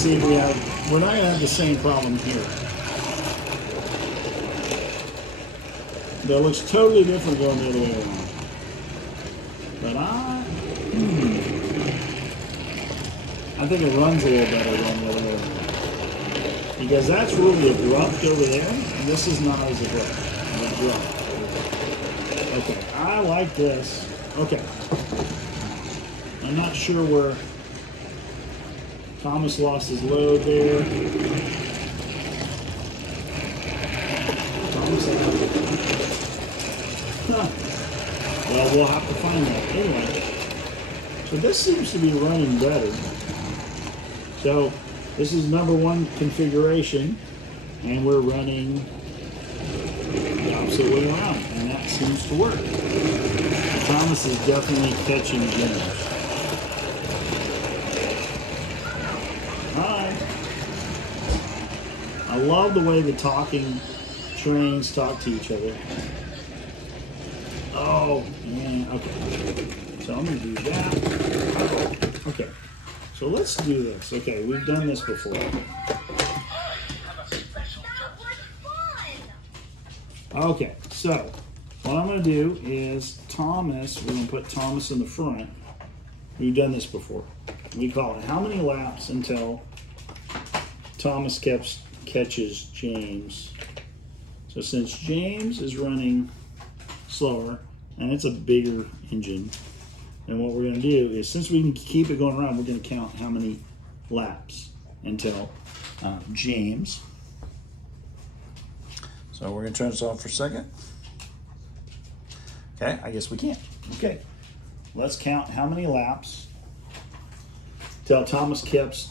see if we're not going to have the same problem here. That looks totally different going the other way around. But I think it runs a little better going the other way around. Because that's really abrupt over there, and this is not as abrupt. Okay, I like this. Okay. I'm not sure where Thomas lost his load there. Thomas Well, we'll have to find that. Anyway, so this seems to be running better. So this is number one configuration, and we're running the opposite way around, and that seems to work. Thomas is definitely catching James. Hi. I love the way the talking trains talk to each other. Oh, man, okay. So I'm going to do that. Okay, so let's do this. Okay, we've done this before. Okay, so what I'm going to do is Thomas, we're going to put Thomas in the front. We've done this before. We call it how many laps until Thomas catches James. So since James is running slower, and it's a bigger engine, then what we're going to do is, since we can keep it going around, we're going to count how many laps until James. So we're going to turn this off for a second. Okay, I guess we can't. Okay, let's count how many laps till Thomas catches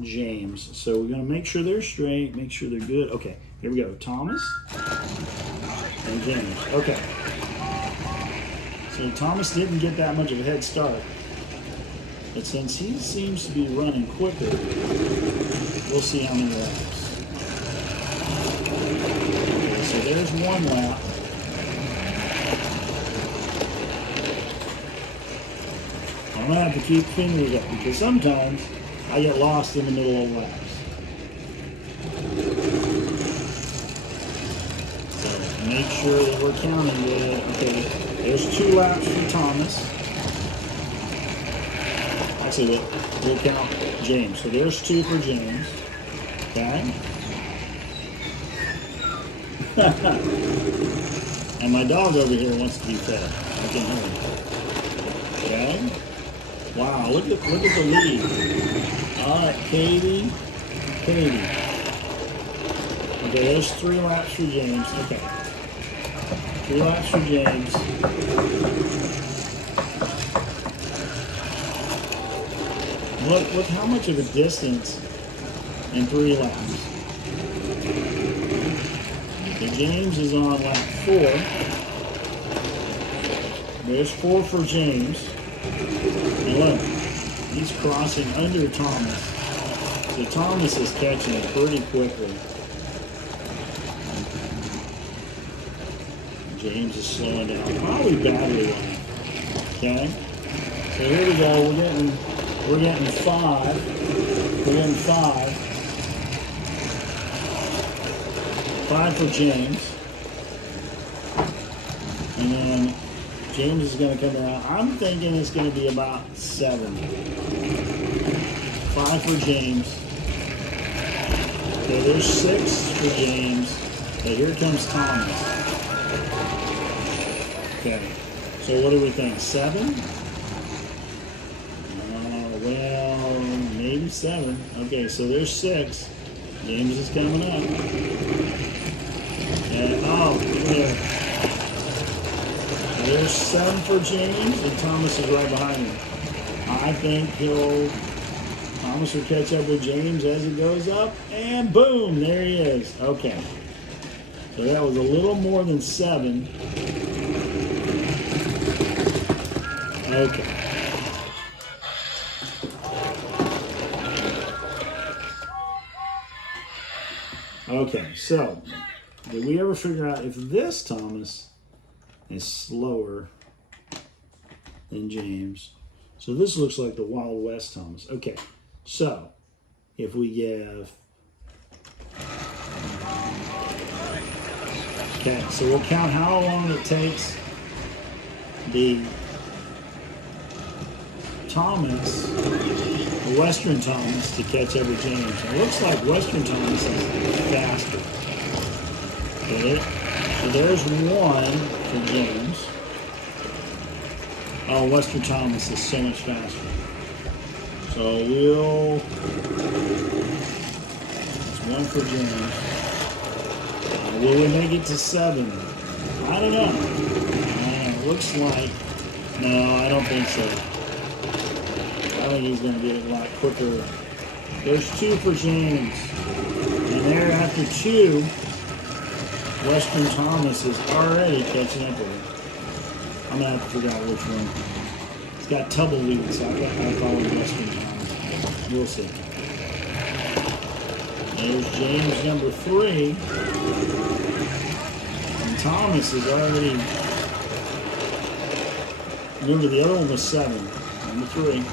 James. So we're going to make sure they're straight, make sure they're good. Okay, here we go. Thomas and James. Okay. So Thomas didn't get that much of a head start. But since he seems to be running quicker, we'll see how many laps. Okay, so there's one lap. I'm going to have to keep fingers up because sometimes I get lost in the middle of laps. So make sure that we're counting good. Okay, there's 2 laps for Thomas. Actually, we'll count James. So there's 2 for James. Okay. And my dog over here wants to be fed. I can hear him. Okay. Wow, look at the lead. All right, Katie. Okay, there's 3 laps for James. Okay. 3 laps for James. Look how much of a distance in 3 laps. So James is on lap 4. There's 4 for James. And look, he's crossing under Thomas. So Thomas is catching it pretty quickly. James is slowing down. Probably battery life. Okay? So here we go. We're getting 5. We're getting 5. 5 for James. And then James is going to come around. I'm thinking it's going to be about 7. 5 for James. Okay, there's 6 for James. Okay, here comes Thomas. Okay, so what do we think? 7? Well, maybe 7. Okay, so there's 6. James is coming up. And, oh, there. There's 7 for James, and Thomas is right behind him. I think Thomas will catch up with James as it goes up, and boom, there he is. Okay. So that was a little more than 7. Okay. Okay, so did we ever figure out if this Thomas is slower than James? So this looks like the Wild West Thomas. Okay, So if we give, okay, so we'll count how long it takes the Thomas, the Western Thomas, to catch every James. It looks like Western Thomas is faster. Get it? So there's one for James. Oh, Western Thomas is so much faster. So it's one for James. Will we make it to 7? I don't know. It looks like, no, I don't think so. I think he's going to get it a lot quicker. There's 2 for James. And there, after 2, Western Thomas is already catching up with him. I'm going to have to figure out which one. It's got tumbleweed, so I call him Western Thomas. We'll see. There's James number 3. And Thomas is already... Remember, the other one was 7. Number 3.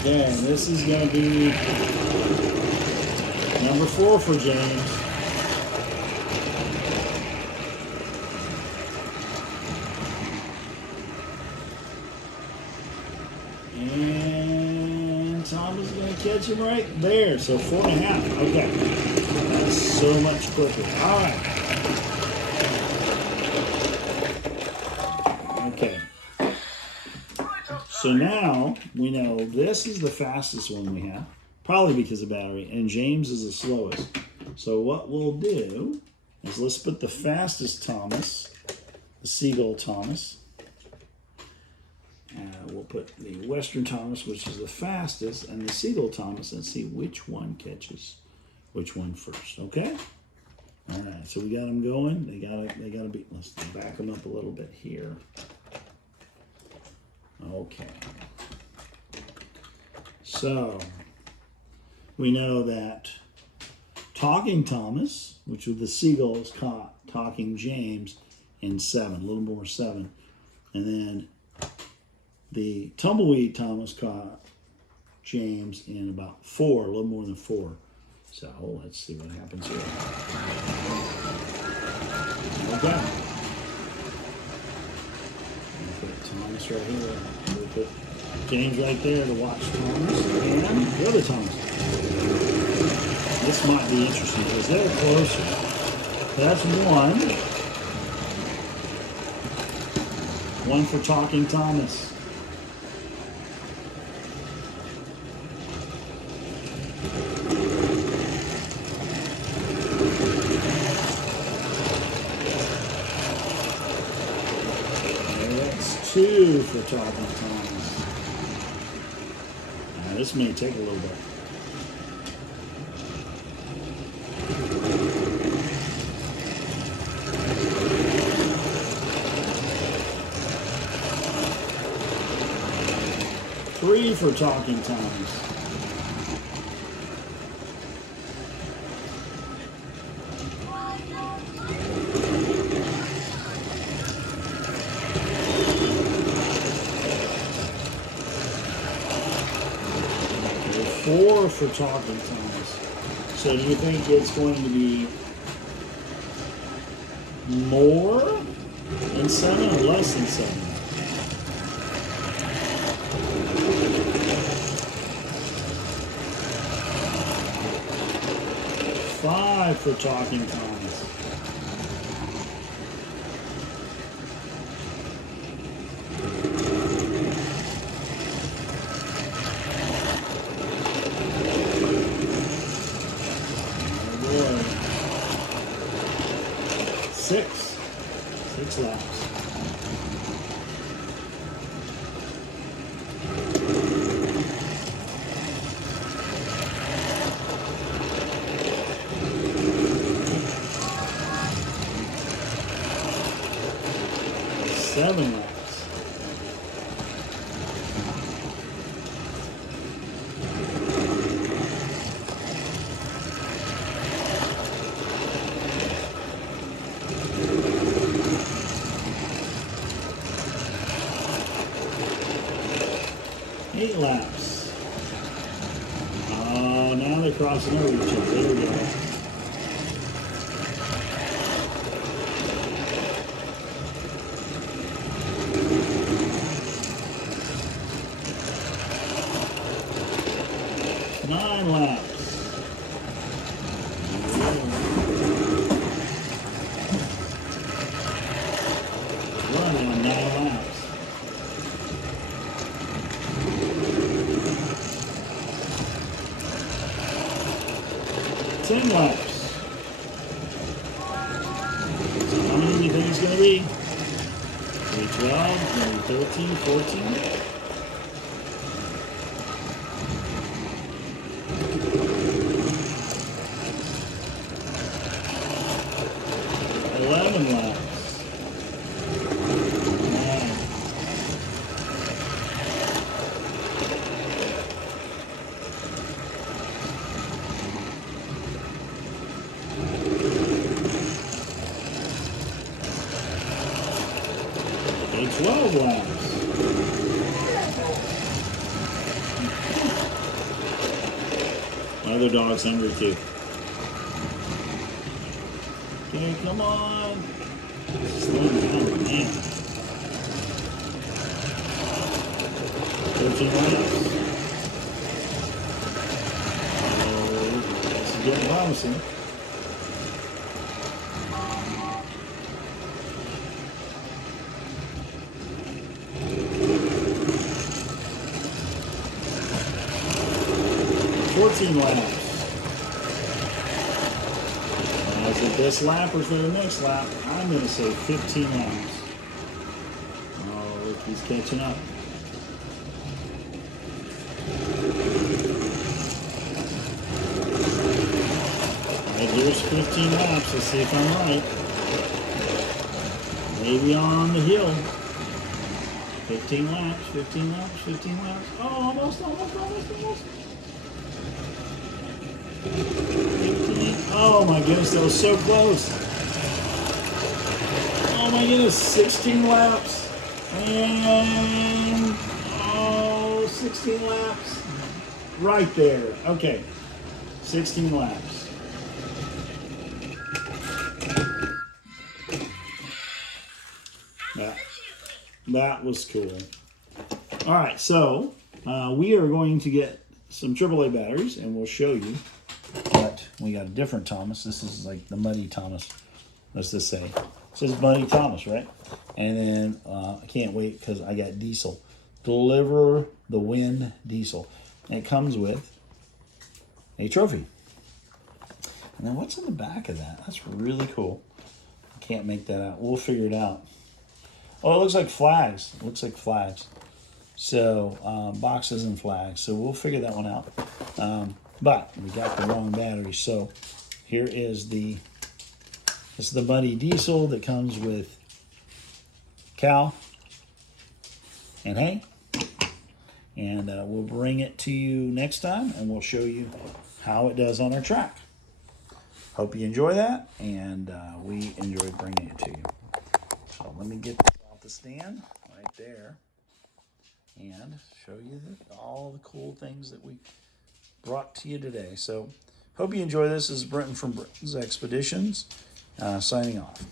Okay, and this is going to be number 4 for James. And Thomas is going to catch him right there. So 4.5. Okay. That's so much quicker. All right. Okay. So now we know this is the fastest one we have, probably because of battery, and James is the slowest. So what we'll do is let's put the fastest Thomas, the Seagull Thomas. We'll put the Western Thomas, which is the fastest, and the Seagull Thomas, and see which one catches which one first. Okay. All right. So we got them going. They gotta be. Let's back them up a little bit here. Okay. So we know that Talking Thomas, which was the Seagulls, caught Talking James in 7, a little more 7, and then the Tumbleweed Thomas caught James in about 4, a little more than 4. So let's see what happens here. Okay. We'll put Thomas right here. We'll put James right there to watch Thomas and the other Thomas. This might be interesting because they're closer. That's 1. 1 for Talking Thomas. That's 2 for Talking Thomas. Now, this may take a little bit. Three for Talking Thomas. Four for Talking Thomas. So do you think it's going to be more than 7 or less than 7? Five for Talking Thomas. Oh boy. 6. 6 laps. Seven laps. 8 laps. Oh, now they're crossing over each other. There we go. Nine laps. Running on 9 laps. 10 laps. So how many do you think it's going to be? Maybe 12, maybe 13, 14? 11 laps. 9. 12 laps. My other dog's hungry too. Okay, come on. Slow down, man. 13 laps. Oh, this is getting promising. Laps. Is it this lap or is it the next lap? I'm going to say 15 laps. Oh, look, he's catching up. All right, here's 15 laps. Let's see if I'm right. Maybe on the hill. 15 laps, 15 laps, 15 laps. Oh, almost. 15. Oh my goodness, that was so close. Oh my goodness, 16 laps. And 16 laps. Right there. Okay. 16 laps. That was cool. All right, so we are going to get some AAA batteries, and we'll show you. But we got a different Thomas. This is like the Muddy Thomas. What's this say? It says Muddy Thomas, right? And then I can't wait because I got diesel. Deliver the Wind diesel. And it comes with a trophy. And then what's in the back of that? That's really cool. I can't make that out. We'll figure it out. Oh, it looks like flags. It looks like flags. So boxes and flags. So we'll figure that one out. But we got the wrong battery. So here is this is the Muddy diesel that comes with Cal and Hay. And we'll bring it to you next time, and we'll show you how it does on our track. Hope you enjoy that, and we enjoyed bringing it to you. So let me get this off the stand right there and show you all the cool things that we brought to you today. So hope you enjoy this. This is Brenton from Brenton's Expeditions signing off.